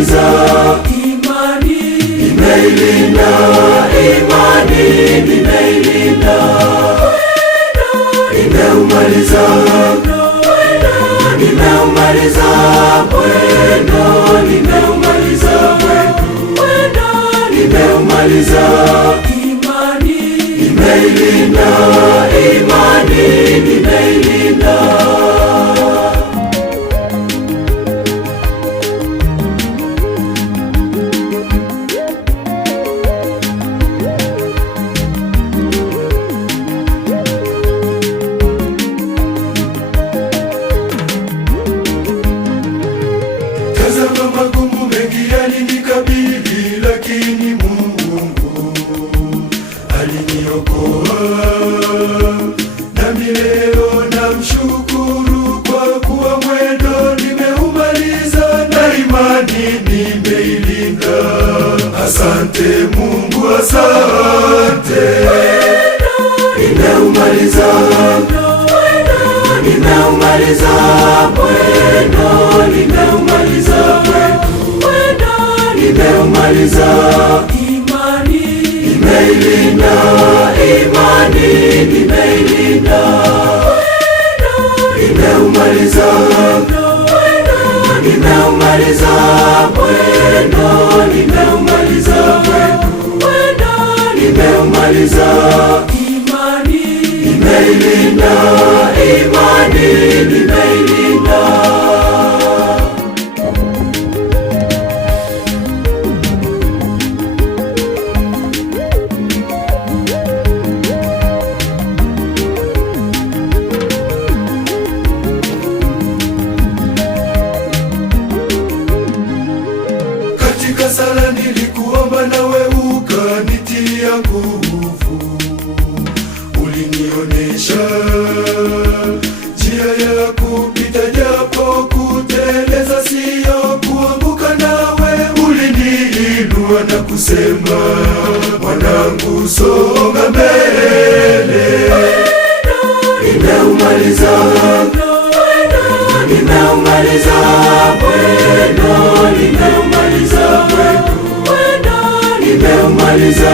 nimeumaliza. Imani nimeilinda, imani nimeilinda. Nimeumaliza, nimeumaliza mwendo, nimeumaliza mwendo, nimeumaliza. Imani nimeilinda, imani nimeilinda. Tazama magumu mengi yalinikabili, lakini Mungu aliniokoa. Nami leo namshukuru kwa kuwa mwendo nimeumaliza na imani nimeilinda. Asante Mungu, asante. Nimeumaliza, nimeumaliza mwendo, nimeumaliza mwendo, nimeumaliza. Imani nimeilinda, imani nimeilinda. Nimeumaliza, nimeumaliza mwendo, nimeumaliza mwendo, nimeumaliza. Imani nimeilinda, imani nimeilinda. Katika sala nilikuomba nawe ukanitia nguvu. Ulinionesha njia ya kupita, japo kuteleza siyo kuanguka. Nawe uliniinua na kusema, mwanangu songa mbele. Nimeumaliza, nimeumaliza mwendo, nimeumaliza mwendo, nimeumaliza.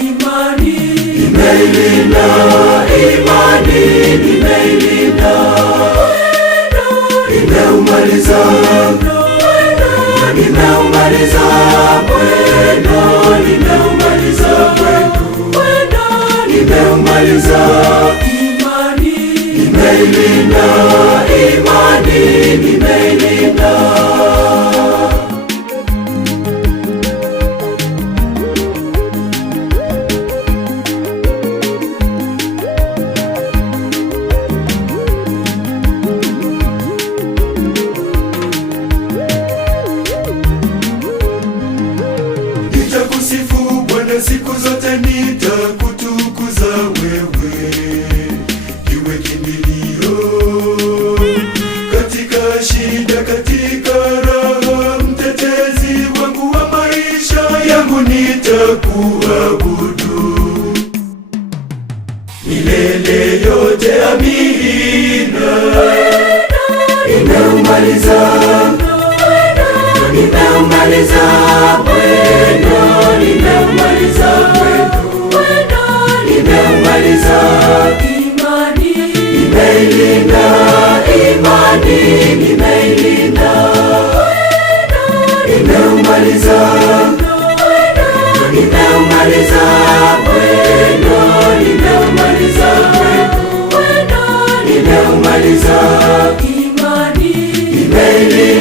Imani nimeilinda, imani nimeilinda. Nimeumaliza, nimeumaliza mwendo, nimeumaliza mwendo, nimeumaliza. Imani nimeilinda, imani nimeilinda. Nitakusifu Bwana siku zote, nitakutukuza wewe, iwe kimbilio katika shida, katika raha, mtetezi wangu wa maisha yangu. Nitakuabudu milele yote, amina. Nimeumaliza, nimeumaliza mwendo, nimeumaliza mwendo, nimeumaliza. Imani nimeilinda, imani nimeilinda. Nimeumaliza, nimeumaliza mwendo, nimeumaliza mwendo, nimeumaliza. Imani nimeilinda.